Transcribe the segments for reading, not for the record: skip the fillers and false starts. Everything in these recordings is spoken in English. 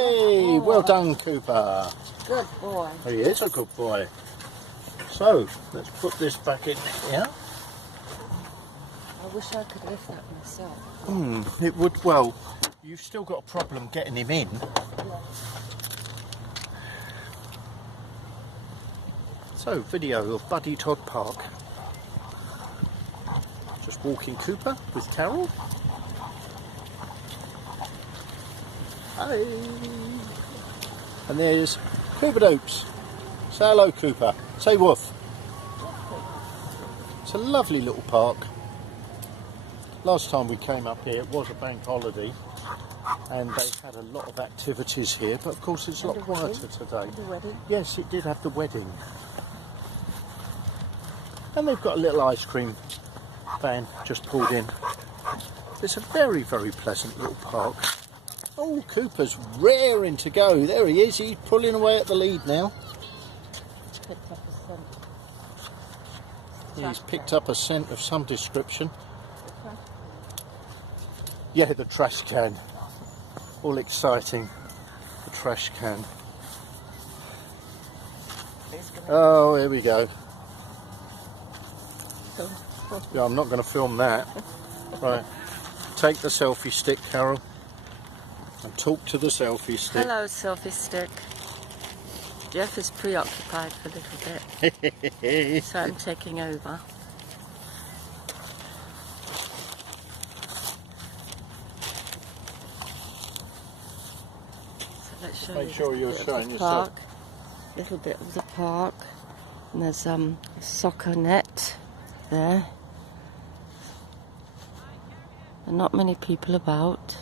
Hey, well done, Cooper. Good boy. He is a good boy. So, let's put this back in here. I wish I could lift that myself. It would, well, you've still got a problem getting him in. Yeah. So, video of Buddy Todd Park. Just walking Cooper with Carol. Hi. And there's Cooper Dopes. Say hello, Cooper. Say woof. It's a lovely little park. Last time we came up here, it was a bank holiday, and they had a lot of activities here, but of course it's a lot quieter today. The wedding? Yes, it did have the wedding. And they've got a little ice cream van just pulled in. It's a very, very pleasant little park. Oh, Cooper's raring to go. There he is. He's pulling away at the lead now. Picked up a scent. He's picked up a scent of some description. Yeah, the trash can. All exciting. The trash can. Oh, here we go. Yeah, I'm not going to film that. Right. Take the selfie stick, Carol. And talk to the selfie stick. Hello, selfie stick. Jeff is preoccupied for a little bit, so I'm taking over. So let's show Make you sure you're showing yourself. Park. Little bit of the park, and there's a soccer net there. And not many people about.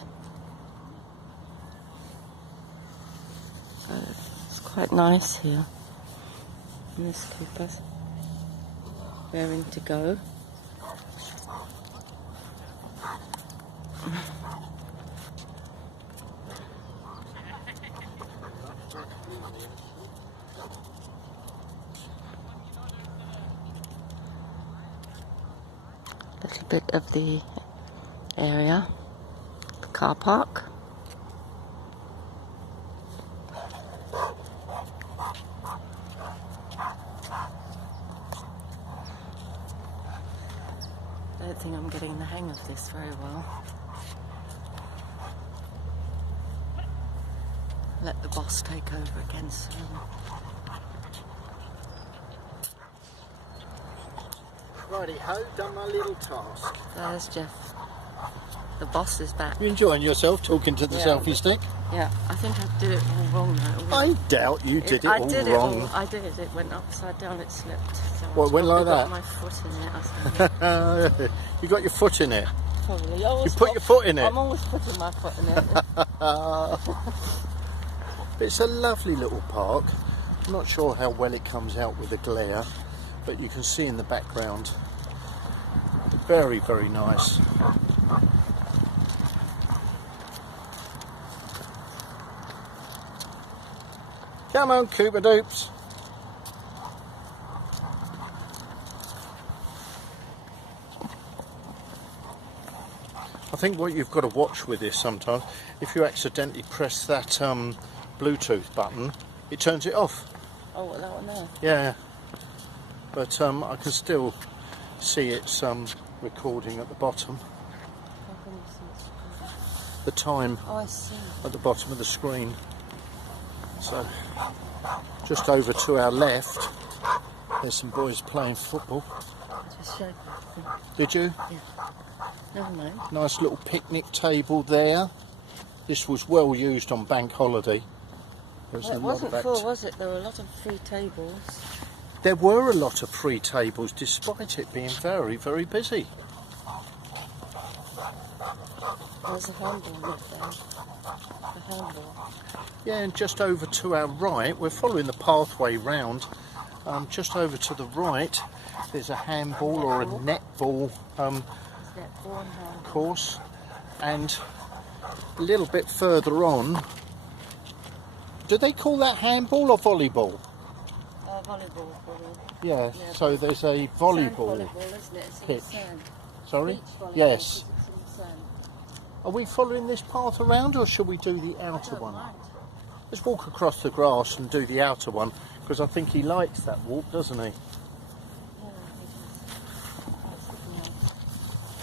It's quite nice here. And this Cooper's raring to go. Little bit of the area, the car park. I don't think I'm getting the hang of this very well. Let the boss take over again soon. Righty ho, done my little task. There's Jeff. The boss is back. You enjoying yourself talking to the selfie stick? Yeah, I think I did it all wrong though. I doubt you did it all wrong. I did. It went upside down, it slipped. So What, went like that? I got my foot in it, I think. You got your foot in it? Probably. You put your foot in it? I'm always putting my foot in it. It's a lovely little park. I'm not sure how well it comes out with the glare, but you can see in the background. Very, very nice. Come on, Cooper Dupes. I think what you've got to watch with this sometimes, if you accidentally press that Bluetooth button, it turns it off. Oh, what, that one there? Yeah. But I can still see it's recording at the bottom. How can you see it's recording? The time Oh, I see. at the bottom of the screen. So, just over to our left, there's some boys playing football. Just showed you. Did you? Yeah. Never mind. Nice little picnic table there. This was well used on bank holiday. There Well, it wasn't full, was it? There were a lot of free tables. There were a lot of free tables, despite it being very, very busy. There's a handball right there. The handball. Yeah, and just over to our right, we're following the pathway round. Just over to the right, there's a handball or a netball course, and a little bit further on, do they call that handball or volleyball? Volleyball, probably. Yeah, Yeah, so there's a volleyball Sand volleyball, isn't it? It's in pitch. sand. Sorry? Beach volleyball, Yes. 'cause it's in sand. Are we following this path around, or should we do the outer I don't one? mind. Let's walk across the grass and do the outer one, because I think he likes that walk, doesn't he? Yeah,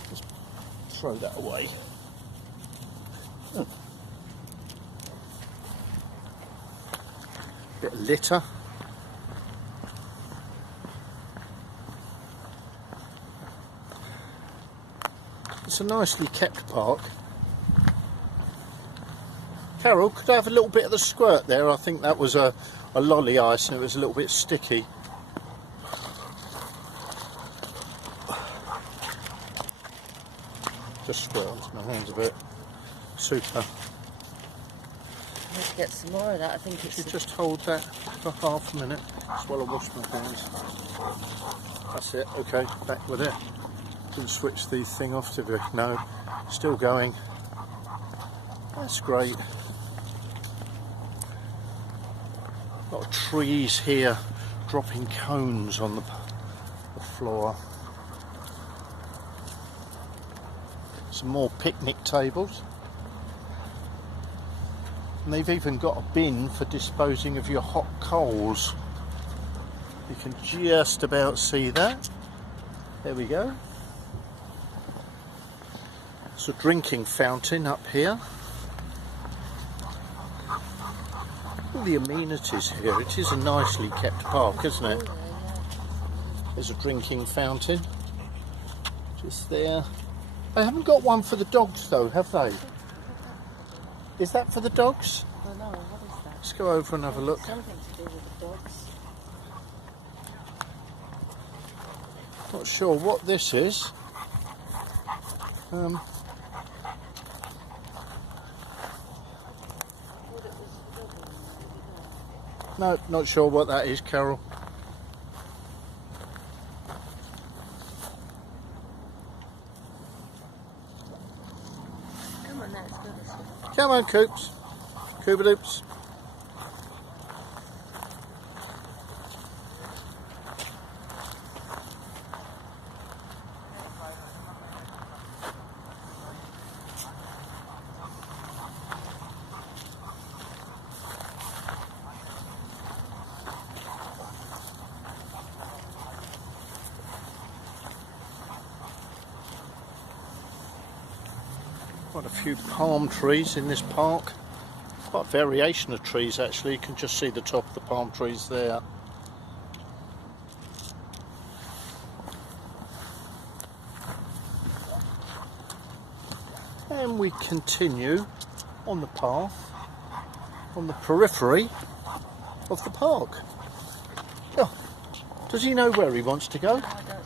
he does. Throw that away. Bit of litter. It's a nicely kept park. Carol, could I have a little bit of the squirt there? I think that was a lolly ice and it was a little bit sticky. Just squirt onto my hands a bit. Super. Let's get some more of that. I think Could it's. you just hold that for half a minute just while I wash my hands? That's it. Okay, back with it. Didn't switch the thing off, did we? No, still going. That's great. A lot of trees here dropping cones on the floor. Some more picnic tables. And they've even got a bin for disposing of your hot coals. You can just about see that. There we go. It's a drinking fountain up here. All the amenities here. It is a nicely kept park, isn't it? There's a drinking fountain just there. They haven't got one for the dogs though, have they? Is that for the dogs? Oh no, what is that? Let's go over and have a look. Something to do with the dogs. Not sure what this is. No, not sure what that is, Carol. Come on, let's go this way. Come on, Coops. Coobadoops. Quite a few palm trees in this park. Quite a variation of trees actually. You can just see the top of the palm trees there. And we continue on the path, on the periphery of the park. Oh, does he know where he wants to go? No, I don't.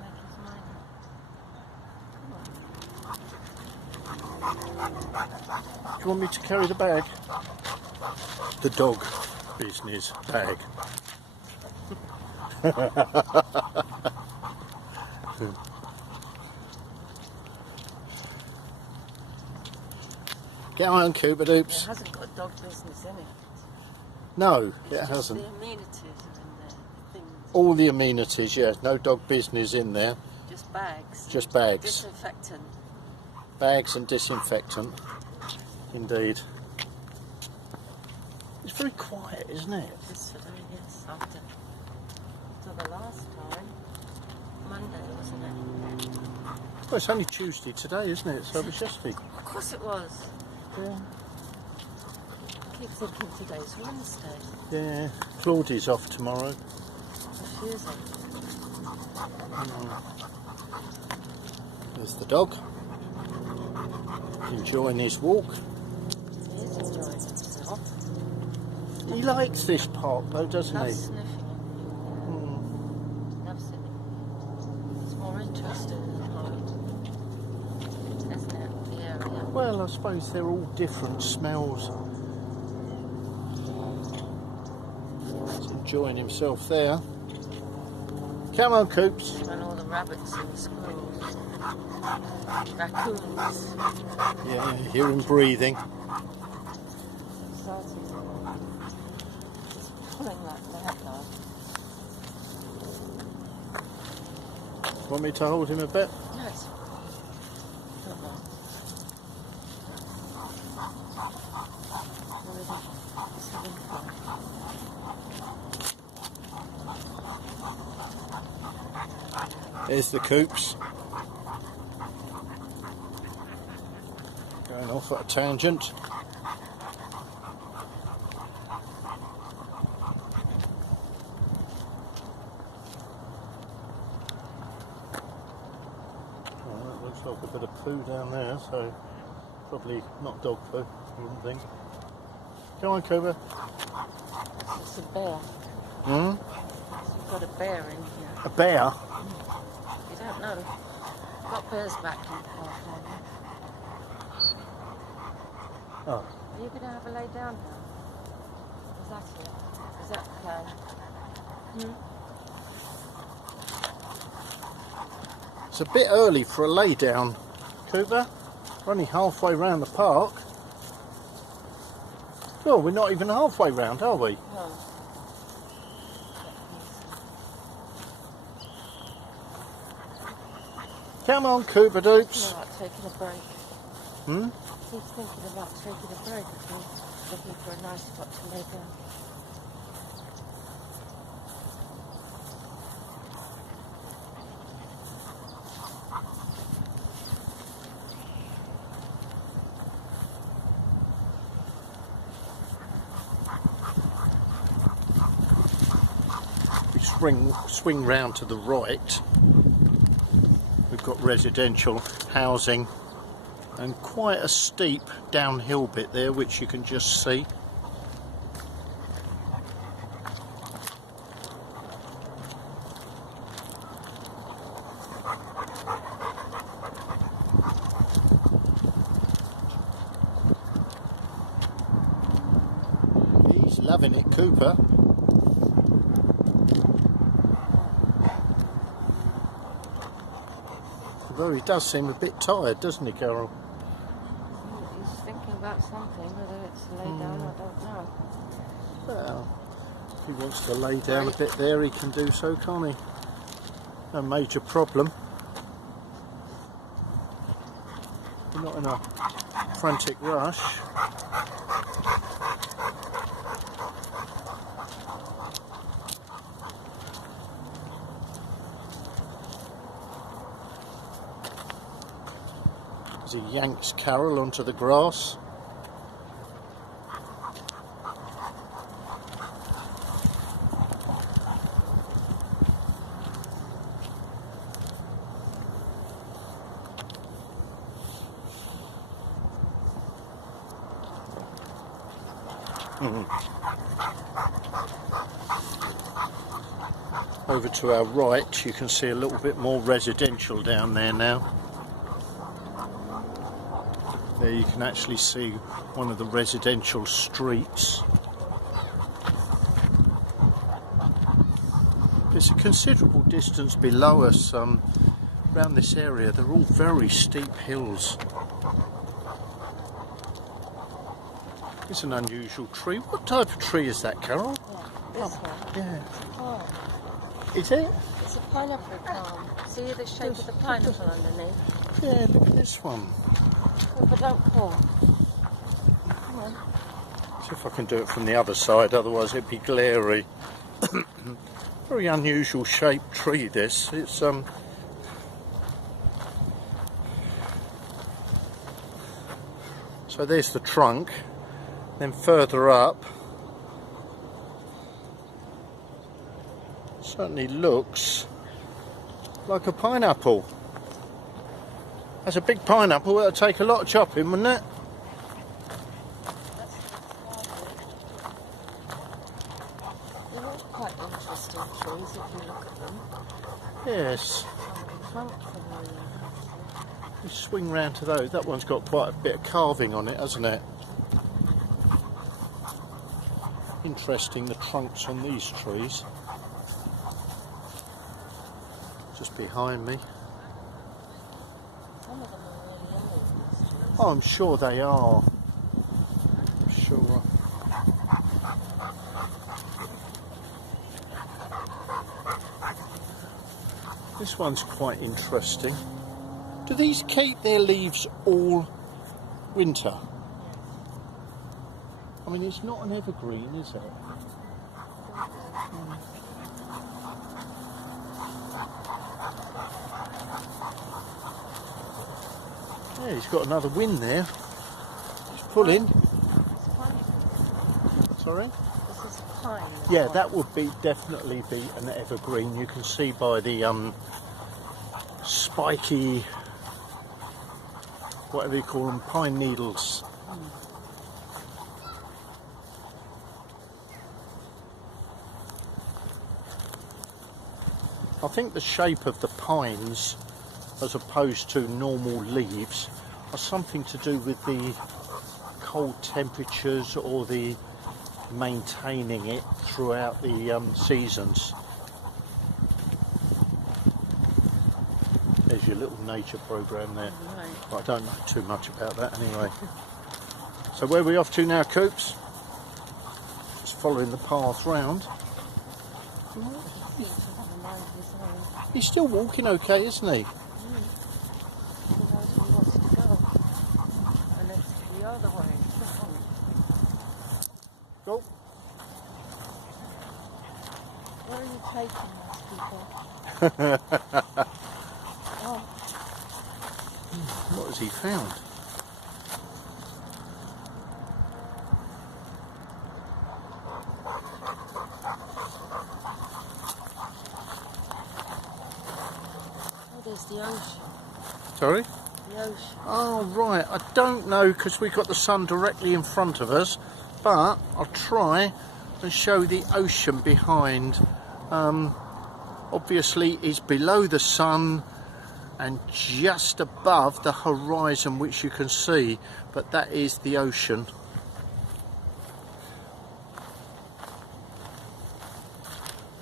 Make his mind up. Do you want me to carry the bag? The dog business bag. Get on, Coobadoops. It hasn't got dog business in it. No, It's it just hasn't. the amenities in there, things. All the amenities, yeah. No dog business in there. Just bags. Just bags. Disinfectant. Bags and disinfectant. Indeed. It's very quiet, isn't it? Just for the yes, after the last time. Monday, wasn't it? Well, it's only Tuesday today, isn't it? So it was yesterday. Of course it was. Yeah. I keep thinking today's Wednesday. Yeah. Claudie's off tomorrow. Confusing. There's the dog. Enjoying his walk. He is enjoying himself. He likes this park though, doesn't Loves he? sniffing. Loves it. It's more interesting than mine. Isn't it? The area. Well, I suppose they're all different smells. He's enjoying himself there. Come on, Coops. And all the rabbits and the squirrels. Raccoons. Yeah, hear him breathing. Starting. Just pulling like that now. Want me to hold him a bit? Yes. Don't know. There's the coops. Going off at a tangent. That looks like a bit of poo down there, so probably not dog poo, I wouldn't think. Come on, Cooper. It's a bear. Hmm? You've got a bear in here. A bear? You don't know. You've got bears back in the park, haven't you? Oh. Are you going to have a lay down now? Is that it? Is that the plan? It's a bit early for a lay down, Cooper. We're only halfway round the park. Oh, we're not even halfway round, are we? No. Come on, Cooper Doops. About taking a break. Hmm? Keep thinking about taking a break and looking for a nice spot to lay down. We swing round to the right. We've got residential housing and quite a steep downhill bit there, which you can just see. He's loving it, Cooper. Although he does seem a bit tired, doesn't he, Carol? He's thinking about something, whether it's a lay down, I don't know. Well, if he wants to lay down a bit there, he can do so, can't he? No major problem. We're not in a frantic rush. As he yanks Carol onto the grass. Over to our right, you can see a little bit more residential down there now. There you can actually see one of the residential streets. There's a considerable distance below us around this area. They're all very steep hills. It's an unusual tree. What type of tree is that, Carol? Yeah, this one. Yeah. Oh, Is it? it's a pineapple palm. See the shape of the pineapple underneath? Yeah, look at this one. But don't fall. Come on. See if I can do it from the other side, otherwise it'd be glary. Very unusual shaped tree, this. It's so there's the trunk. Then further up, certainly looks like a pineapple. That's a big pineapple. That'll take a lot of chopping, wouldn't it? They're all quite interesting trees if you look at them. Yes. Trunks are really interesting. You swing round to those. That one's got quite a bit of carving on it, hasn't it? Interesting, the trunks on these trees. Just behind me. Some of them are really yellow, these trees. Oh, I'm sure they are. I'm sure. This one's quite interesting. Do these keep their leaves all winter? I mean, it's not an evergreen, is it? Yeah, he's got another win there. He's pulling. Sorry? This is a pine. Yeah, that would definitely be an evergreen. You can see by the spiky, whatever you call them, pine needles. I think the shape of the pines, as opposed to normal leaves, are something to do with the cold temperatures or the maintaining it throughout the seasons. There's your little nature program there. Right. But I don't know too much about that anyway. So where are we off to now, Coops? Just following the path round. He's still walking okay, isn't he? He knows where he wants to go. And it's the other way. Go. Where are you taking us, people? Oh, What has he found? there's the ocean. Sorry? The ocean. Oh right, I don't know because we've got the sun directly in front of us, but I'll try and show the ocean behind. Obviously it's below the sun and just above the horizon, which you can see, but that is the ocean.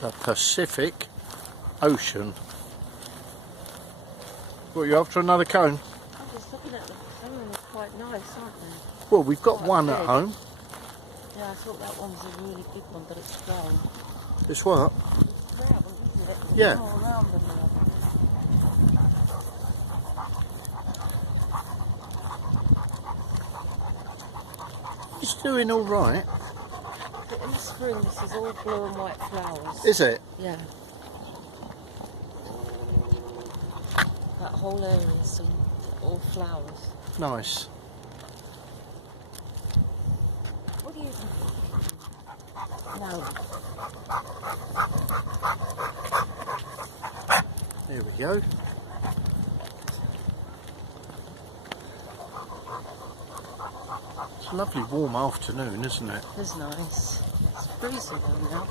The Pacific Ocean. What, you after another cone? I'm just looking at them. Some of them are quite nice, aren't they? Well, we've got Quite one big. at home. Yeah, I thought that one was a really big one, but it's brown. This what? It's brown, isn't it? It's Yeah. all around them now. It's doing all right. But in the spring, this is all blue and white flowers. Is it? Yeah. That whole area is all flowers. Nice. What do you think? No. There we go. It's a lovely warm afternoon, isn't it? It's nice. It's freezing though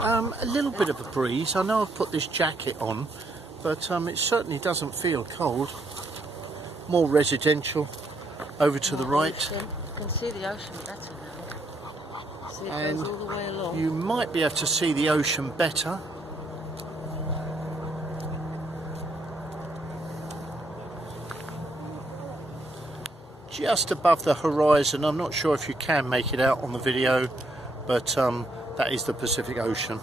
now. A little bit of a breeze. I know I've put this jacket on, but it certainly doesn't feel cold. More residential over to the right. Ocean. You can see the ocean better now. See, it And goes all the way along. you might be able to see the ocean better. Just above the horizon. I'm not sure if you can make it out on the video, but that is the Pacific Ocean.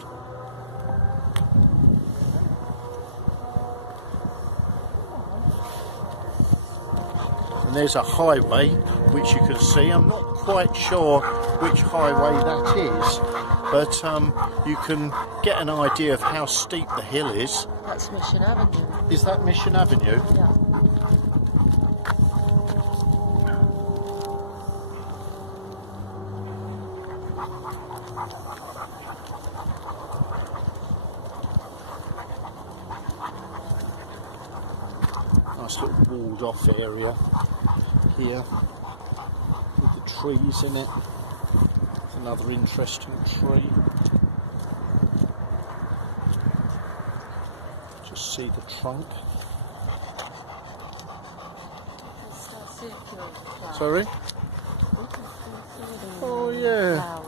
And there's a highway which you can see. I'm not quite sure which highway that is, but you can get an idea of how steep the hill is. That's Mission Avenue. Is that Mission Avenue? Yeah. Nice little walled off area here with the trees in it. It's another interesting tree. Just see the trunk. It's a circular flower. Sorry? You can see the Oh yeah. flowers.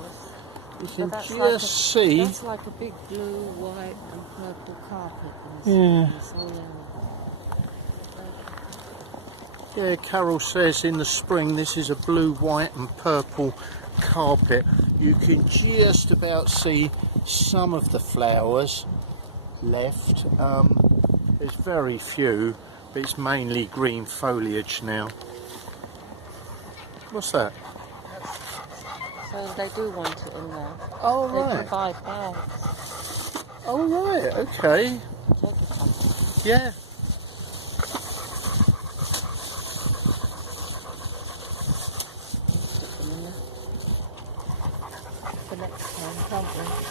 You can But that's just like a- see. That's like a big blue, white and purple carpet. Yeah. This whole area. Yeah, Carol says in the spring this is a blue, white and purple carpet. You can just about see some of the flowers left. There's very few, but it's mainly green foliage now. What's that? So they do want it in there. Oh They right. provide bags. Oh right, okay. Take it. Yeah.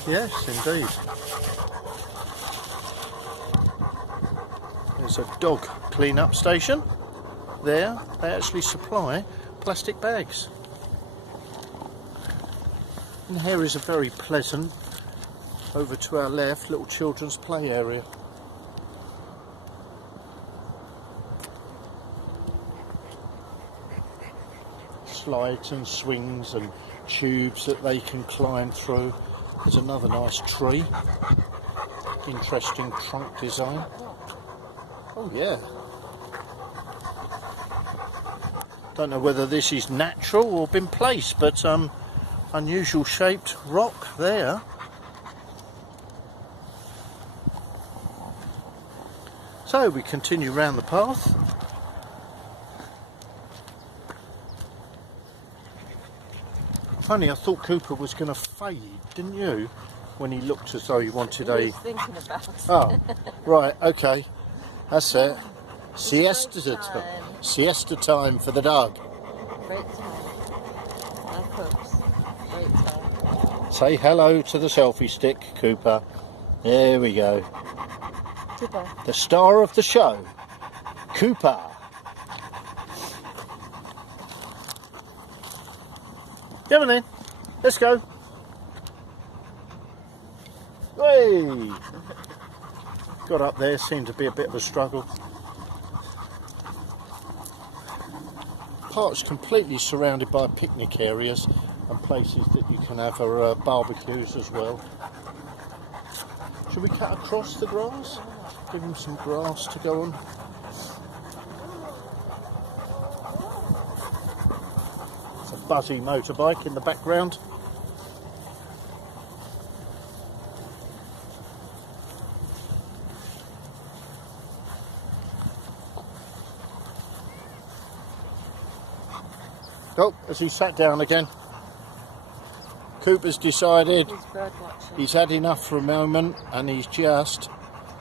Yes, indeed. There's a dog clean-up station there. They actually supply plastic bags. And here is a very pleasant, over to our left, little children's play area. Slides and swings and tubes that they can climb through. There's another nice tree. Interesting trunk design. Oh yeah. Don't know whether this is natural or been placed, but unusual shaped rock there. So we continue round the path. Funny, I thought Cooper was going to fade, didn't you? When he looked as though he wanted He was thinking about it. Oh, right, okay. That's it. Siesta time. Siesta time for the dog. Great time. No cooks. Great time. Say hello to the selfie stick, Cooper. There we go. Cooper. The star of the show, Cooper. Come on then, let's go. Hey! Got up there, seemed to be a bit of a struggle. Park's completely surrounded by picnic areas and places that you can have barbecues as well. Should we cut across the grass? Give him some grass to go on. It's a buzzy motorbike in the background. Oh, as he sat down again, Cooper's decided he's had enough for a moment and he's just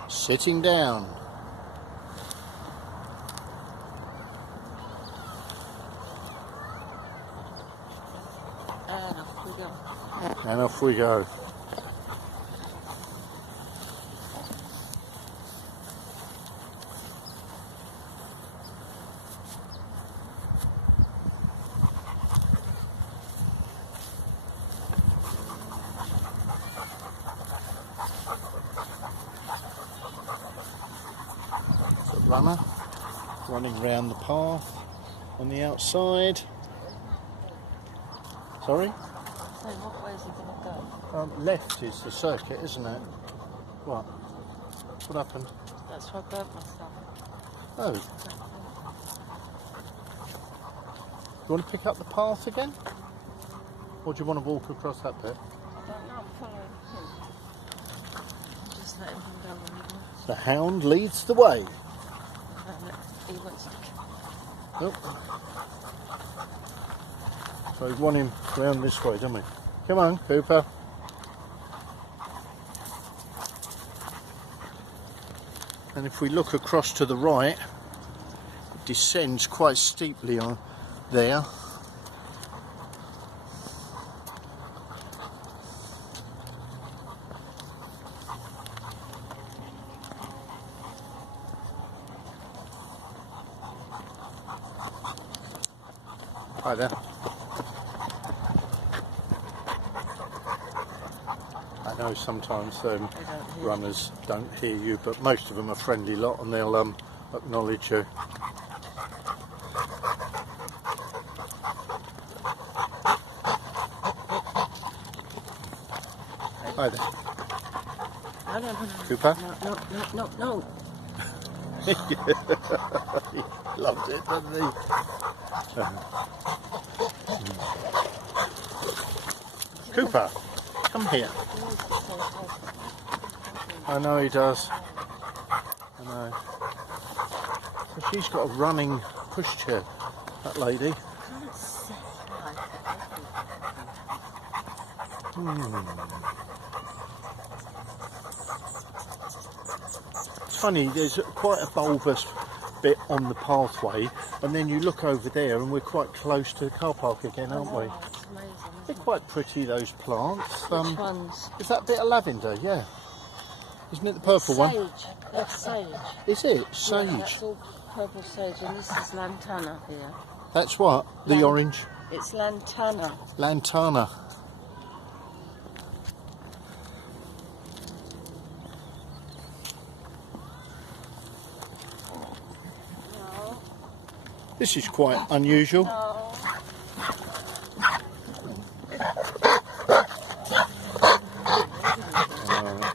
sitting down. And off we go. And off we go. Runner running round the path on the outside. Sorry? So what way is he going to go? Left is the circuit, isn't it? What? What happened? That's where I burnt myself. Oh. You want to pick up the path again? Or do you want to walk across that bit? I don't know, I'm following him. Just letting him go when he wants. The hound leads the way. He wants to. Nope. So we want him round this way, don't we? Come on, Cooper. And if we look across to the right, it descends quite steeply on there. Hi there. I know sometimes runners don't hear you, but most of them are friendly lot and they'll acknowledge you. Hi there. No. Cooper? No. He loved it, didn't he? Cooper, come here. I know he does. I know. So she's got a running pushchair, that lady. It's funny, there's quite a bulbous bit on the pathway, and then you look over there and we're quite close to the car park again, aren't we? It's amazing, isn't They're quite pretty, those plants. Which ones? Is that a bit of lavender? Yeah. Isn't it the purple one? Sage. That's sage. Is it? Sage. Yeah, that's all purple sage, and this is lantana here. That's what? The orange? It's lantana. Lantana. No. This is quite unusual. No.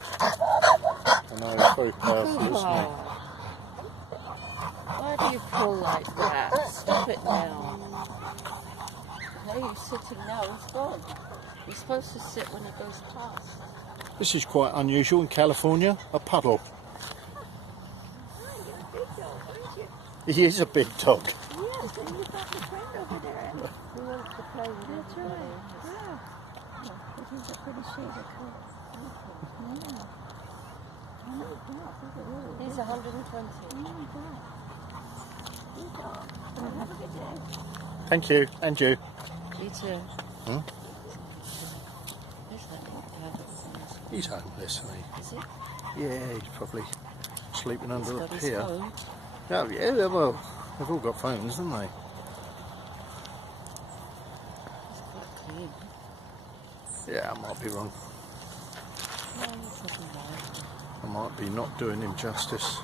I know, it's very powerful, isn't it? Why do you pull like that? Stop it now. No, you're sitting now. He's gone. You're supposed to sit when he goes past. This is quite unusual in California. A puddle. He is a big dog. Yes, and you've got the friend over there. Who wants to play with him? That's right. Yeah. But he's a pretty shade of color. He's 120. Have a good day. Thank you, and you. You too. Hmm? Where's that little He's homeless, isn't he? Is he? Yeah, he's probably sleeping under He's the got his pier. phone. Oh, yeah, well, they've all got phones, haven't they? He's quite clean. Yeah, I might be wrong. No, he's looking nice. I might be not doing him justice.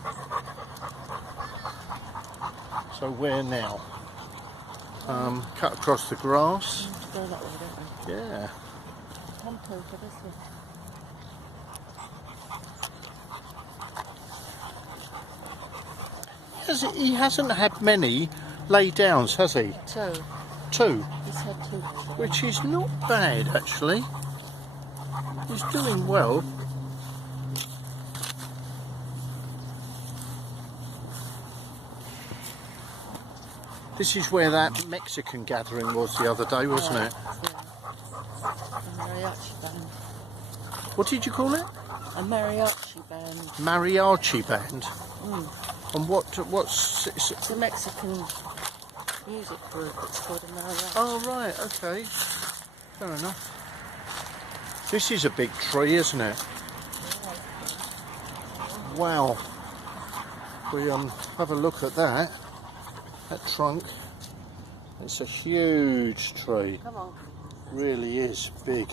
So where now? Cut across the grass. We have to go that way, don't we? Yeah. Tempo for this one. He hasn't had many lay downs, has he? Two. Two, He's had two. which is not bad actually. He's doing well. This is where that Mexican gathering was the other day, wasn't it? Yeah. A mariachi band. What did you call it? A mariachi band. Mariachi band. Mm. And what's It's a Mexican music group. It's called a mariachi. Oh right, okay. Fair enough. This is a big tree, isn't it? Wow. We have a look at that. That trunk. It's a huge tree. Come on. Really is big.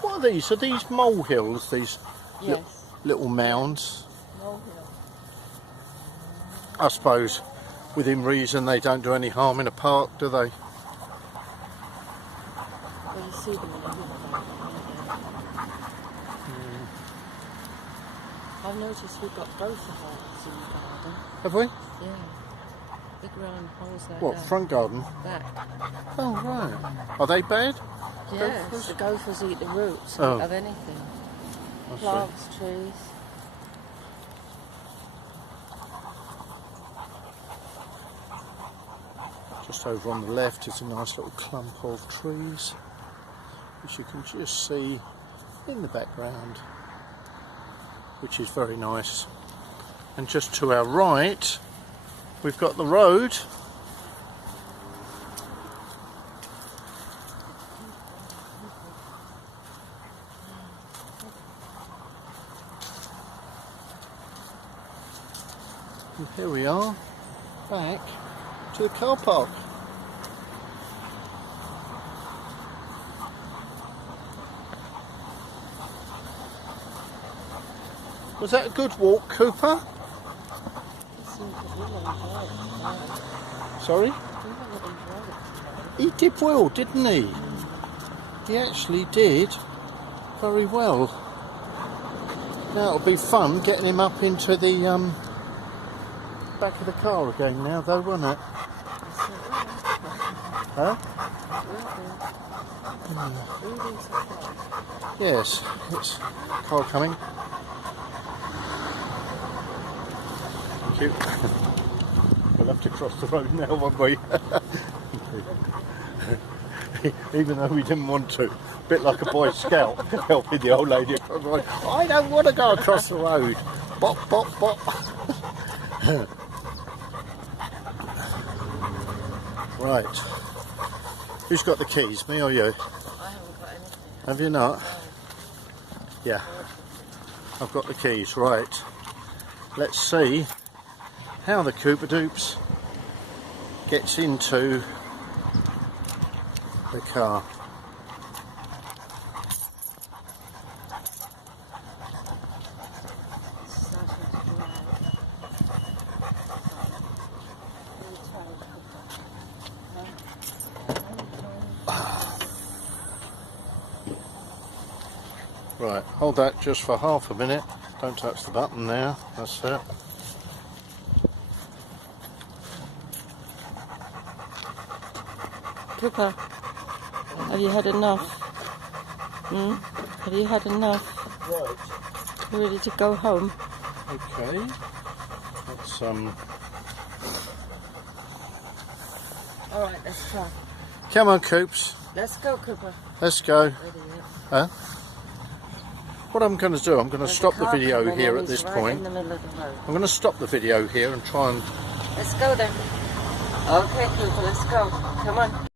What are these? Are these molehills? These Yes. little mounds? Molehill. I suppose within reason they don't do any harm in a park, do they? Well, you see them in a I've noticed we've got both of ours in the garden. Have we? Yeah. Big round holes like What, that. front garden? Back. Oh right. Are they bad? Yes, Gophers? the gophers eat the roots Oh. of anything. I see. Plants, trees. Just over on the left is a nice little clump of trees, which you can just see in the background, which is very nice. And just to our right, we've got the road. And here we are, back to the car park. Was that a good walk, Cooper? He seemed to really enjoy it. Sorry? He really enjoyed it. He did well, didn't he? He actually did very well. Now it'll be fun getting him up into the back of the car again now though, won't it? Huh? Yes, it's car coming. Thank you. We'll have to cross the road now, won't we? Even though we didn't want to. A bit like a Boy Scout helping the old lady across the road. I don't want to go across the road. Bop, bop, bop. Right. Who's got the keys, me or you? I haven't got anything. Have you not? No. Yeah. I've got the keys, right. Let's see how the Cooper Doops gets into the car. It's starting to dry. Right, hold that just for half a minute. Don't touch the button now. That's it. Cooper, have you had enough? Have you had enough? Right. You ready to go home? Okay. Let's Alright, let's try. come on, Coops. Let's go, Cooper. Let's go. Ready, yeah. Huh? What I'm going to do, I'm going to stop the video here at this point. In the middle of the road. I'm going to stop the video here and try and Let's go then. Okay, Cooper, let's go. Come on.